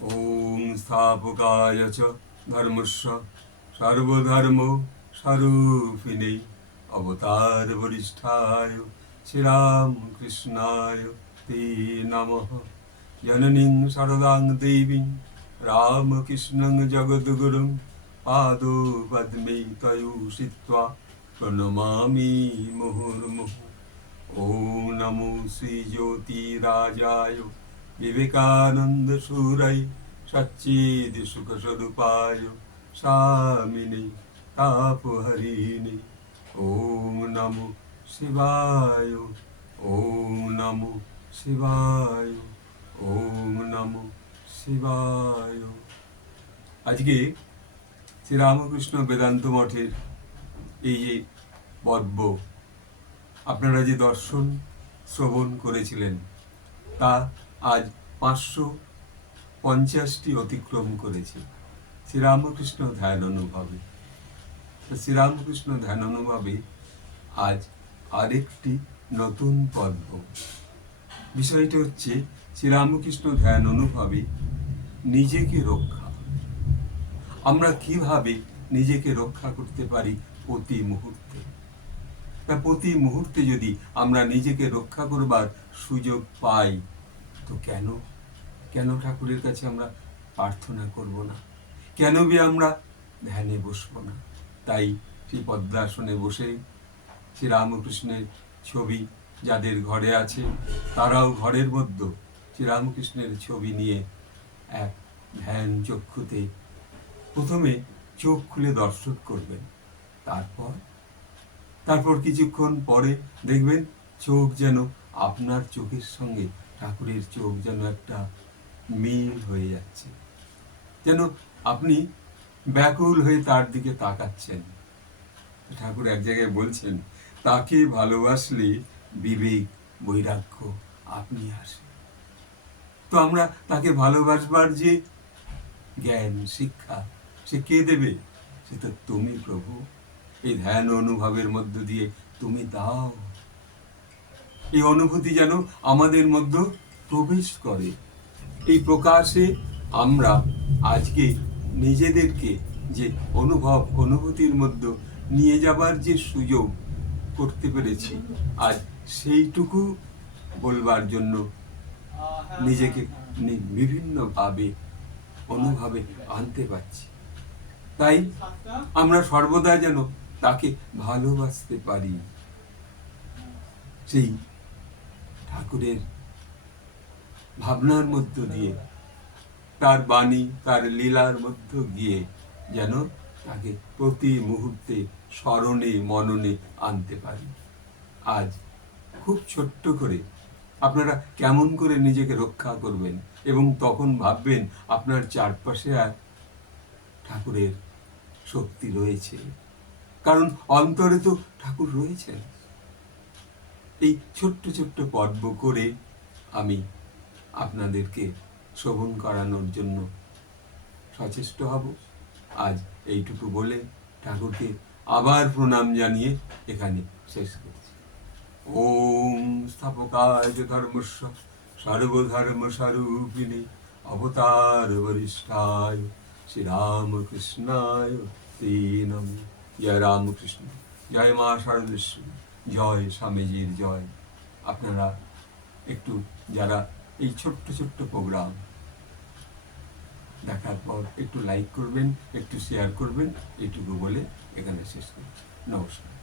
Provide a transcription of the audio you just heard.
ওং স্থাপকায় চ ধর্মস্ব সর্বধর্ম স্বরূপিণে অবতার বরিষ্ঠায় শ্রীরামকৃষ্ণায় তে নমঃ জননীং শরদাং দেবীং রামকৃষ্ণং জগদ্গুরুং পাদো পদ্মে তয়োষিত্বা প্রণমামি মুহুর্মুহু ওম নমো শ্রীজ্যোতিরাজায় বিবেকানন্দ সুরাই সচ্চিদ সুখ স্বরূপায় স্বামিনে তাপহরিণে। ওম নমো শিবায়, ওম নমো শিবায়, ওম নমো শিবায়। আজকে শ্রীরামকৃষ্ণ বেদান্ত মঠের এই যে পদ্ম আপনারা যে দর্শন, শ্রবণ করেছিলেন, তা আজ পাঁচশো পঞ্চাশটি অতিক্রম করেছে। শ্রীরামকৃষ্ণ ধ্যান অনুভবে। শ্রীরামকৃষ্ণ ধ্যান অনুভবে আজ আরেকটি নতুন পদ্ম বিষয়টি হচ্ছে, শ্রীরামকৃষ্ণ ধ্যান অনুভবে নিজেকে রক্ষা। আমরা কীভাবে নিজেকে রক্ষা করতে পারি প্রতি মুহূর্তে? প্রতি মুহূর্তে যদি আমরা নিজেকে রক্ষা করবার সুযোগ পাই তো কেন? কেন ঠাকুরের কাছে আমরা প্রার্থনা করব না? কেন বি আমরা ধ্যানে বসবো না? তাই সেই পদ্মাসনে বসে শ্রী রামকৃষ্ণের ছবি যাদের ঘরে আছে, তারাও ঘরের মধ্যে শ্রীরামকৃষ্ণের ছবি নিয়ে এক ধ্যান চক্ষুতে প্রথমে চোখ খুলে দর্শন করবেন। তারপর? তারপর কিছুক্ষণ পরে দেখবেন চোখ যেন আপনার চোখের সঙ্গে ঠাকুরের চোখ যেন একটা মিল হয়ে যাচ্ছে। যেন আপনি ব্যাকুল হয়ে তার দিকে তাকাচ্ছেন। ঠাকুর এক জায়গায় বলছেন, তাকে ভালোবাসলে বিবেক, বৈরাগ্য আপনি আসে তো আমরা তাকে ভালোবাসবার যে জ্ঞান, শিক্ষা, সে কে দেবে? সে তো তুমি প্রভু। এই ধ্যান অনুভবের মধ্য দিয়ে তুমি দাও। এই অনুভূতি যেন আমাদের মধ্যে প্রবেশ করে। এই প্রকাশে আমরা আজকে নিজেদেরকে যে অনুভব, অনুভূতির মধ্যে নিয়ে যাবার যে সুযোগ করতে পেরেছি, আজ সেইটুকু বলবার জন্য নিজেকে বিভিন্নভাবে অনুভাবে আনতে পারছি। তাই আমরা সর্বদা যেন তাকে ভালোবাসতে পারি। সেই ঠাকুরের ভাবনার মধ্য দিয়ে, তার বাণী, তার লীলার মধ্য গিয়ে যেন তাকে প্রতি মুহূর্তে স্মরণে, মননে আনতে পারি। আজ খুব ছোট্ট করে আপনারা কেমন করে নিজেকে রক্ষা করবেন এবং তখন ভাববেন আপনার চারপাশে আর ঠাকুরের শক্তি রয়েছে। কারণ অন্তরে তো ঠাকুর রয়েছেন। এই ছোট্ট ছোট্ট পর্ব করে আমি আপনাদেরকে শ্রবণ করানোর জন্য সচেষ্ট হব। আজ এইটুকু বলে ঠাকুরকে আবার প্রণাম জানিয়ে এখানে শেষ করছি। ওম স্থাপকায় ধর্মস্ব সর্বধর্ম স্বরূপিণী অবতার বরিষ্ঠায়, শ্রীরামকৃষ্ণায় তে নম। জয় রামকৃষ্ণ। জয় মা শারদেশ্বরী জয় স্বামীজির জয়। আপনারা একটু যারা এই ছোট্ট ছোট্ট প্রোগ্রাম দেখার পর একটু লাইক করবেন, একটু শেয়ার করবেন এটুকু বলে এখানে শেষ করছি। নমস্কার।